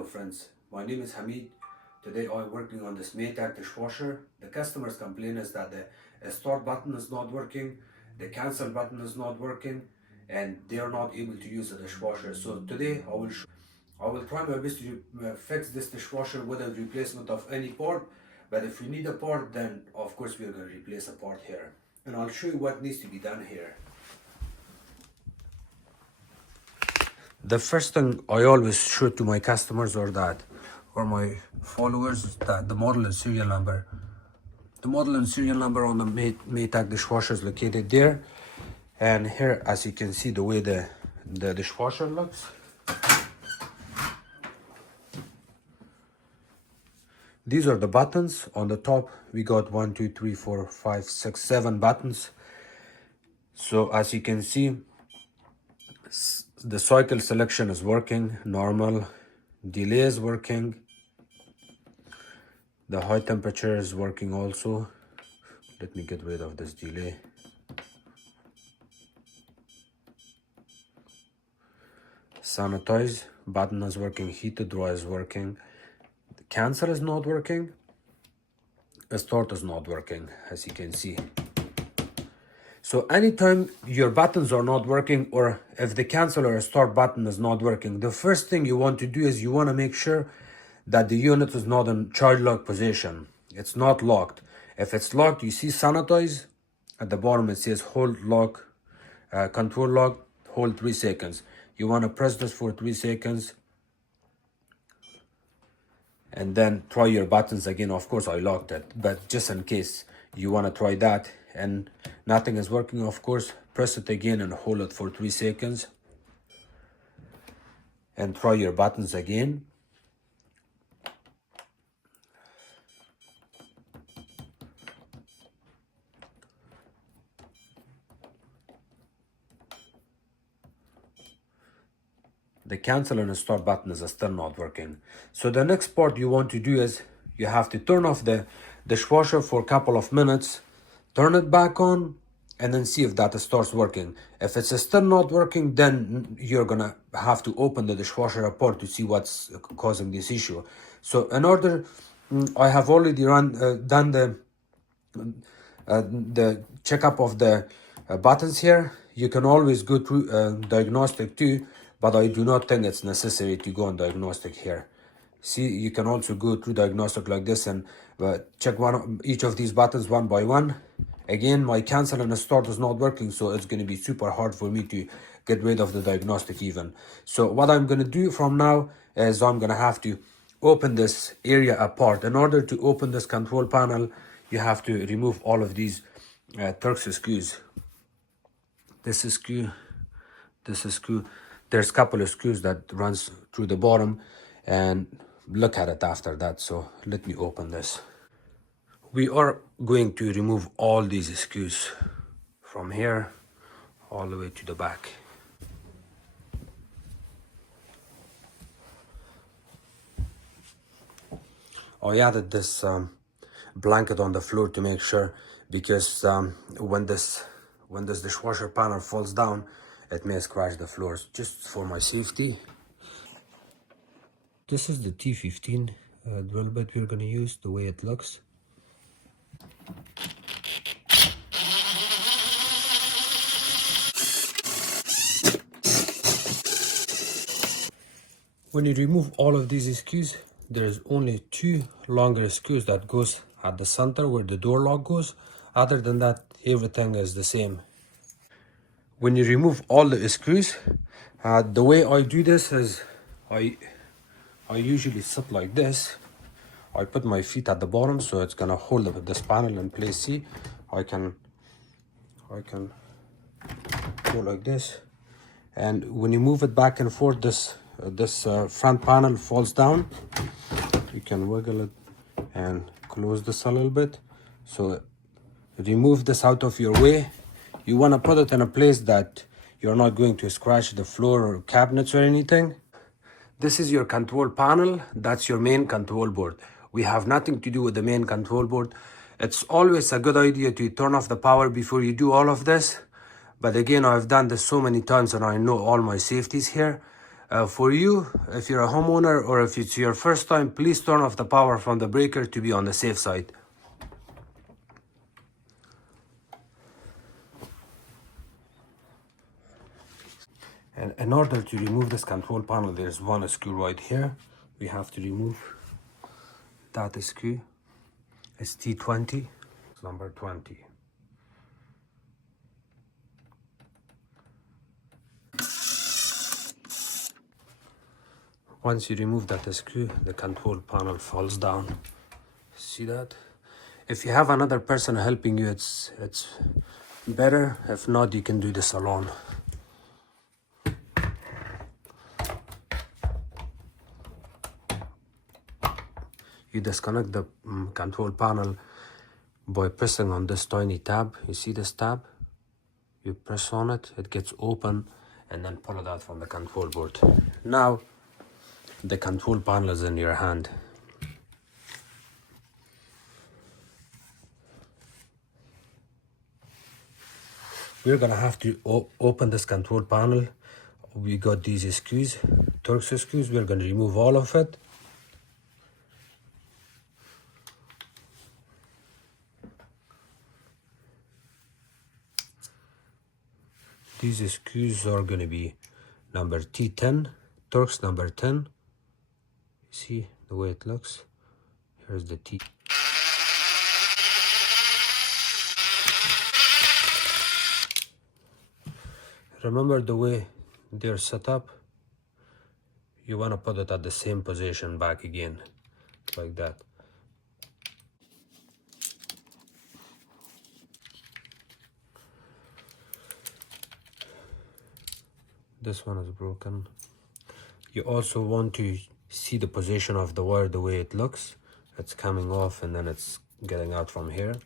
Hello friends, my name is Hamid. Today I'm working on this Maytag dishwasher. The customer's complaint is that the start button is not working, the cancel button is not working, and they are not able to use the dishwasher. So today I will try my best to fix this dishwasher with a replacement of any part. But if we need a part, then of course we're going to replace a part here. And I'll show you what needs to be done here. The first thing I always show to my customers or my followers that the model and serial number. The model and serial number on the Maytag dishwasher is located there. And here, as you can see, the way the dishwasher looks. These are the buttons. On the top, we got 1, 2, 3, 4, 5, 6, 7 buttons. So as you can see, the cycle selection is working, normal, delay is working, the high temperature is working also. Let me get rid of this delay. Sanitize button is working, heat to dry is working, the cancel is not working, the start is not working, as you can see. So anytime your buttons are not working, or if the cancel or start button is not working, the first thing you want to do is you want to make sure that the unit is not in child lock position. It's not locked. If it's locked, you see sanitize. At the bottom it says hold lock, control lock, hold 3 seconds. You want to press this for 3 seconds. And then try your buttons again. Of course I locked it, but just in case you want to try that and nothing is working, of course, press it again and hold it for 3 seconds. And try your buttons again. The cancel and start button is still not working. So the next part you want to do is you have to turn off the dishwasher for a couple of minutes, turn it back on, and then see if that starts working. If it's still not working, then you're gonna have to open the dishwasher apart to see what's causing this issue. So in order, I have already done the checkup of the buttons here. You can always go through diagnostic too, but I do not think it's necessary to go on diagnostic here. See, you can also go through diagnostic like this and check each of these buttons one by one. Again, my cancel and start is not working, so it's going to be super hard for me to get rid of the diagnostic even. So what I'm going to do from now is I'm going to have to open this area apart. In order to open this control panel, you have to remove all of these Turks screws. This is screw, this is screw. There's a couple of screws that runs through the bottom, and look at it after that. So let me open this. We are going to remove all these screws from here all the way to the back. I added this blanket on the floor to make sure, because when this dishwasher panel falls down, it may scratch the floors, just for my safety. This is the T15 drill bit we're going to use, the way it looks. When you remove all of these screws, there's only 2 longer screws that goes at the center where the door lock goes. Other than that, everything is the same. When you remove all the screws, the way I do this is I usually sit like this. I put my feet at the bottom, so it's gonna hold this panel in place. See, I can go like this, and when you move it back and forth, this front panel falls down. You can wiggle it and close this a little bit. So remove this out of your way. You want to put it in a place that you're not going to scratch the floor or cabinets or anything. This is your control panel. That's your main control board. We have nothing to do with the main control board. It's always a good idea to turn off the power before you do all of this. But again, I've done this so many times and I know all my safeties here. For you, if you're a homeowner or if it's your first time, please turn off the power from the breaker to be on the safe side. And in order to remove this control panel, there's one screw right here. We have to remove that screw. It's T20, number 20. Once you remove that screw, the control panel falls down. See that? If you have another person helping you, it's better. If not, you can do this alone. You disconnect the control panel by pressing on this tiny tab. You see this tab? You press on it, it gets open, and then pull it out from the control board. Now, the control panel is in your hand. We're gonna have to open this control panel. We got these screws, Torx screws. We're gonna remove all of it. These screws are gonna be number T10, Torx number 10. See the way it looks? Here's the T. Remember the way they're set up? You want to put it at the same position back again, like that. This one is broken. You also want to see the position of the wire the way it looks. It's coming off and then it's getting out from here.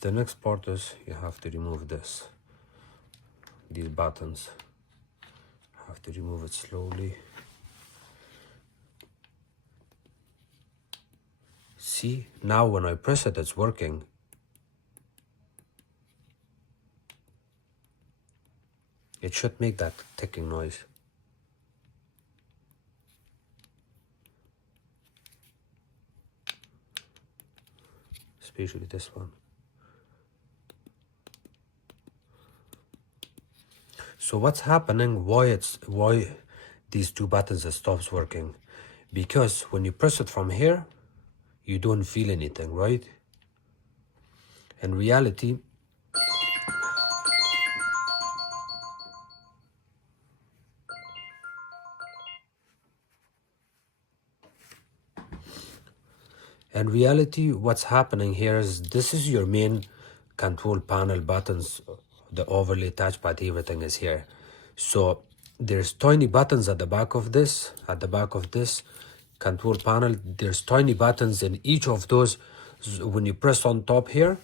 The next part is you have to remove this. These buttons. You have to remove it slowly. See, now when I press it, it's working. It should make that ticking noise. Especially this one. So what's happening? Why these two buttons stops working? Because when you press it from here, you don't feel anything, right? In reality, what's happening here is this is your main control panel buttons, the overlay touchpad, everything is here. So there's tiny buttons at the back of this, control panel. There's tiny buttons in each of those. When you press on top here,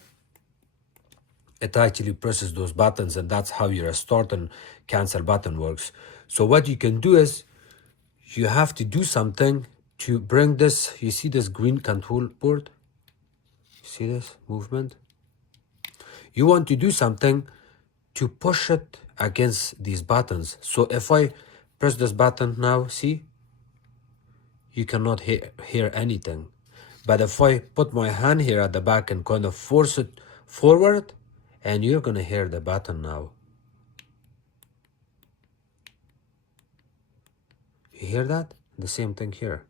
it actually presses those buttons, and that's how your start and cancel button works. So what you can do is you have to do something to bring this. You see this green control board? You see this movement? You want to do something to push it against these buttons. So if I press this button now, see? You cannot hear anything. But if I put my hand here at the back and kind of force it forward, and you're gonna hear the button now. You hear that? The same thing here.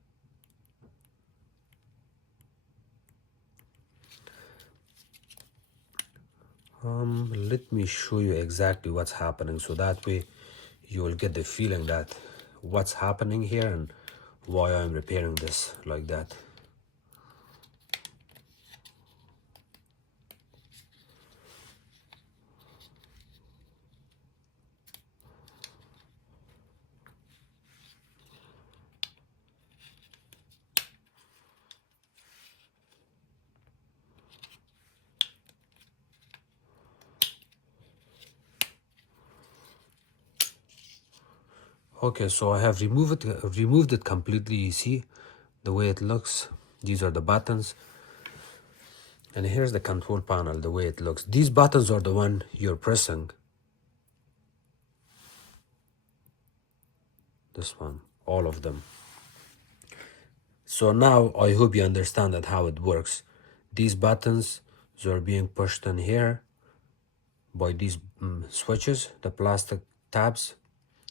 Let me show you exactly what's happening, so that way you will get the feeling that what's happening here and why I'm repairing this like that. Okay, so I have removed it completely. You see the way it looks. These are the buttons. And here's the control panel, the way it looks. These buttons are the one you're pressing. This one, all of them. So now I hope you understand that how it works. These buttons are being pushed in here by these switches, the plastic tabs,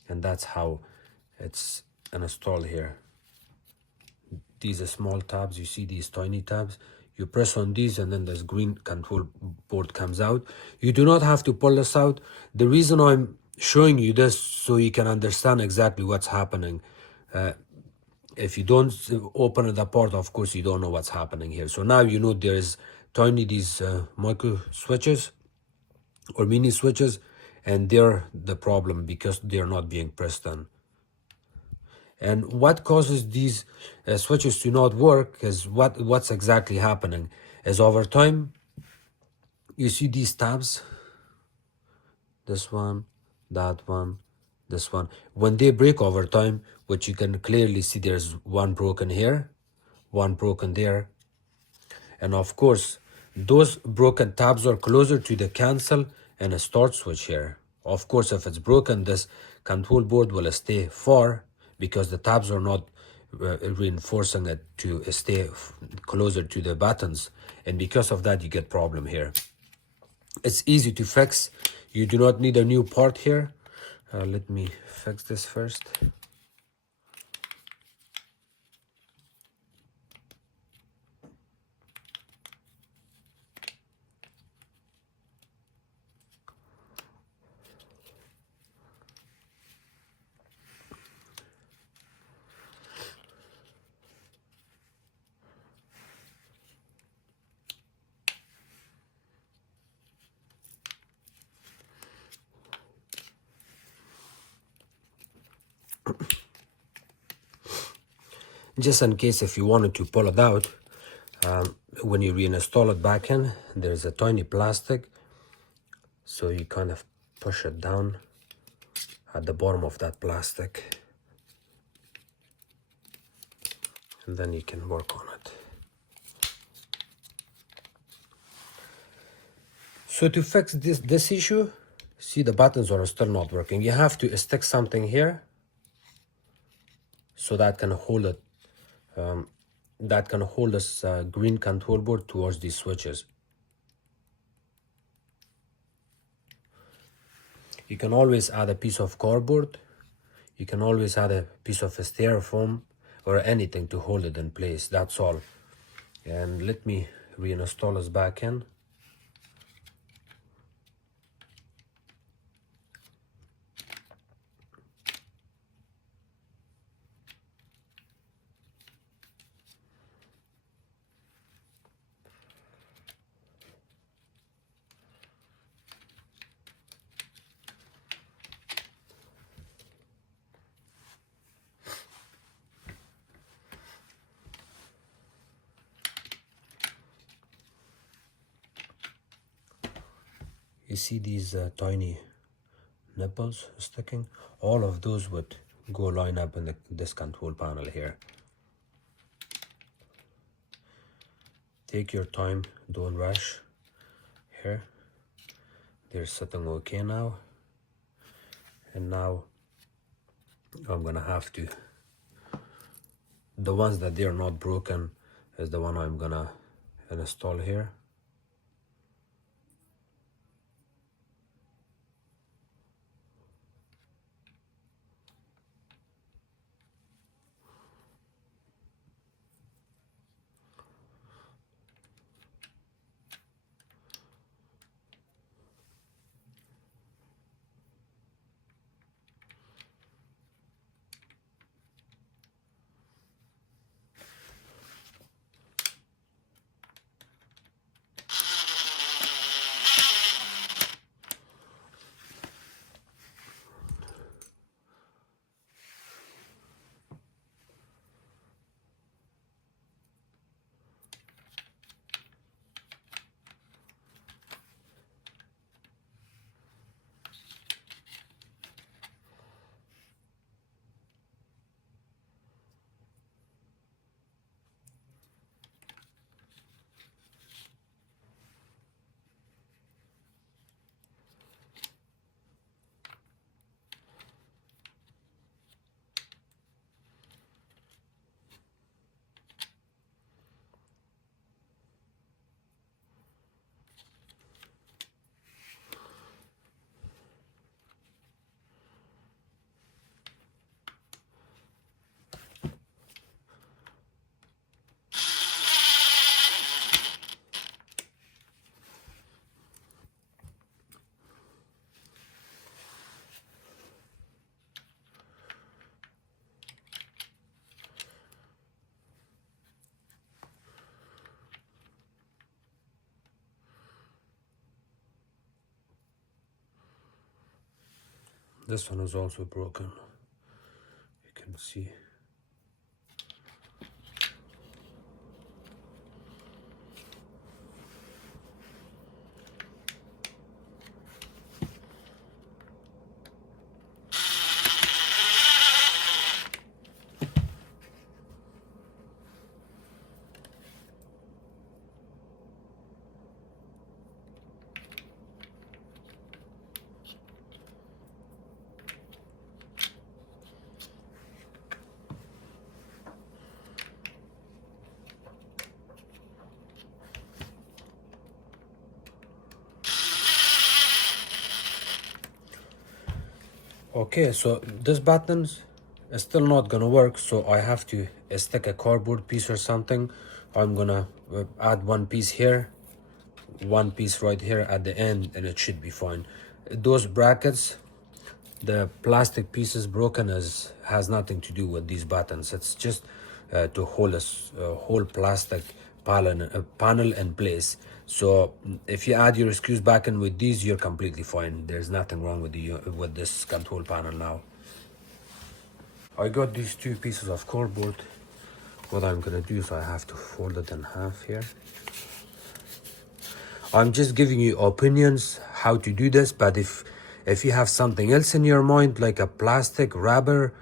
and that's how it's installed here. These are small tabs, you see these tiny tabs. You press on these and then this green control board comes out. You do not have to pull this out. The reason I'm showing you this so you can understand exactly what's happening. If you don't open it apart, of course you don't know what's happening here. So now you know there is tiny these micro switches or mini switches, and they're the problem because they're not being pressed on. And what causes these switches to not work is what's exactly happening is over time, you see these tabs, this one, that one, this one. When they break over time, which you can clearly see there's one broken here, one broken there. And of course, those broken tabs are closer to the cancel and a start switch here. Of course, if it's broken, this control board will stay far because the tabs are not reinforcing it to stay closer to the buttons. And because of that, you get problem here. It's easy to fix. You do not need a new part here. Let me fix this first. Just in case if you wanted to pull it out, when you reinstall it back in, there's a tiny plastic, so you kind of push it down at the bottom of that plastic, and then you can work on it. So to fix this issue, see the buttons are still not working. You have to stick something here so that can hold it. That can hold this green control board towards these switches. You can always add a piece of cardboard. You can always add a piece of styrofoam or anything to hold it in place. That's all. And let me reinstall this back in. You see these tiny nipples sticking? All of those would go line up in this control panel here. Take your time, don't rush. Here, they're sitting okay now. And now I'm gonna have to, the ones that they're not broken is the one I'm gonna install here. This one is also broken. You can see. Okay, so this button is still not gonna work, so I have to stick a cardboard piece or something. I'm gonna add one piece here, one piece right here at the end, and it should be fine. Those brackets, the plastic pieces broken has nothing to do with these buttons. It's just to hold a whole plastic panel in place. So if you add your screws back in with these, you're completely fine. There's nothing wrong with this control panel now. I got these two pieces of cardboard. What I'm gonna do is I have to fold it in half here. I'm just giving you opinions how to do this, but if you have something else in your mind, like a plastic, rubber,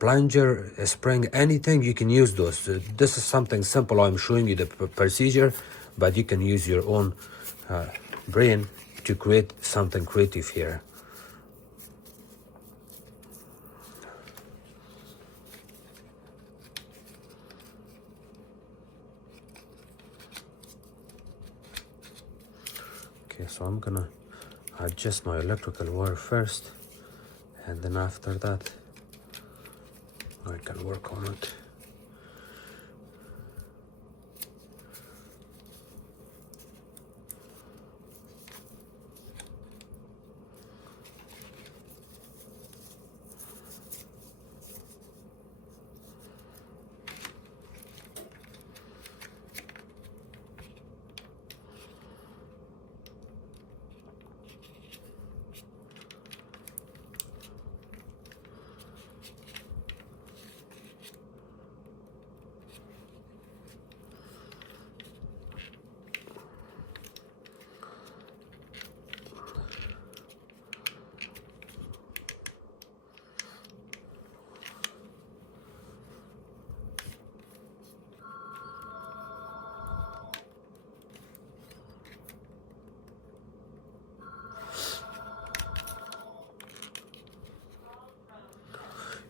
plunger, a spring, anything, you can use those. This is something simple. I'm showing you the procedure, but you can use your own brain to create something creative here. Okay, so I'm gonna adjust my electrical wire first, and then after that I can work on it.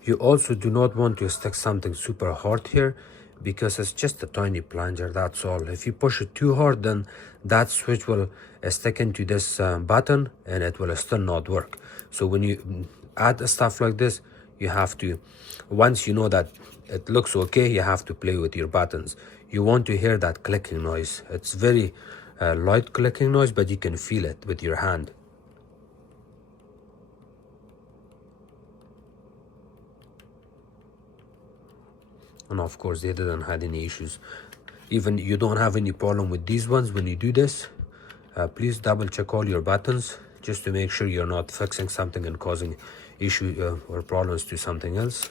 You also do not want to stick something super hard here, because it's just a tiny plunger, that's all. If you push it too hard, then that switch will stick into this button and it will still not work. So when you add stuff like this, you have to, once you know that it looks okay, you have to play with your buttons. You want to hear that clicking noise. It's very light clicking noise, but you can feel it with your hand. And of course they didn't have any issues. Even you don't have any problem with these ones when you do this. Please double check all your buttons just to make sure you're not fixing something and causing issue or problems to something else.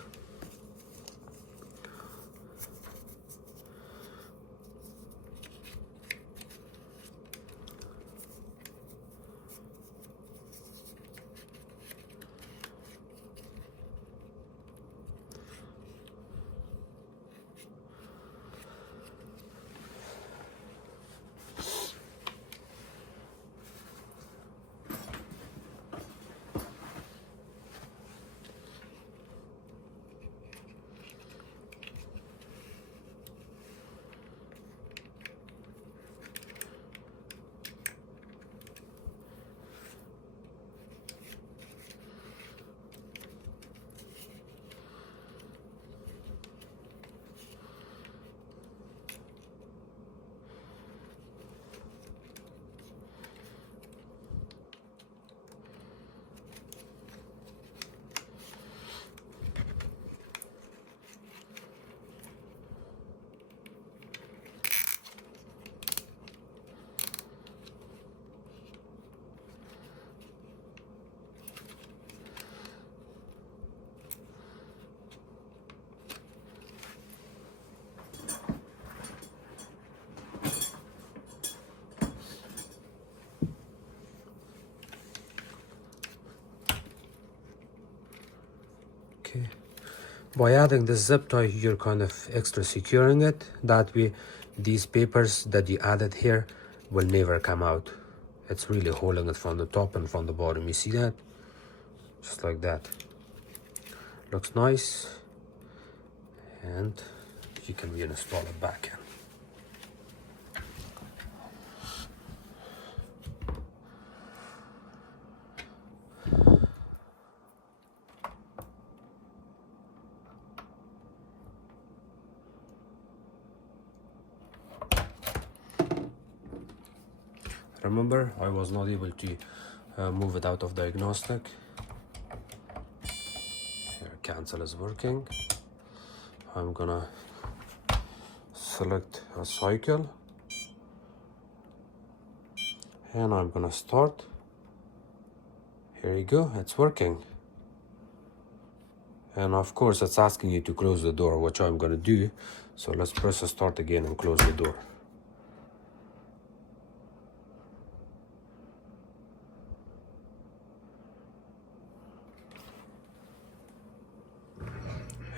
By adding this zip tie, you're kind of extra securing it. That way, these papers that you added here will never come out. It's really holding it from the top and from the bottom. You see that? Just like that. Looks nice. And you can reinstall it back in. Remember, I was not able to move it out of diagnostic. Here, cancel is working. I'm gonna select a cycle and I'm gonna start. Here you go, it's working. And of course it's asking you to close the door, which I'm gonna do. So let's press start again and close the door.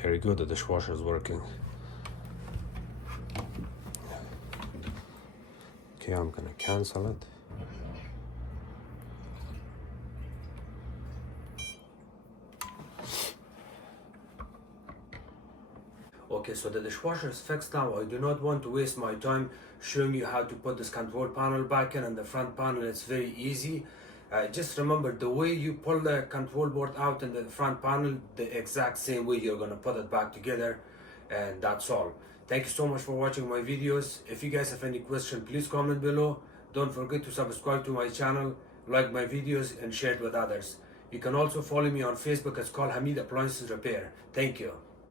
Here you go, the dishwasher is working. Okay, I'm gonna cancel it. Okay, so the dishwasher is fixed now. I do not want to waste my time showing you how to put this control panel back in, and the front panel it's very easy. Just remember, the way you pull the control board out in the front panel, the exact same way you're gonna put it back together, and that's all. Thank you so much for watching my videos. If you guys have any question, please comment below. Don't forget to subscribe to my channel, like my videos, and share it with others. You can also follow me on Facebook. It's called Hamid Appliances Repair. Thank you.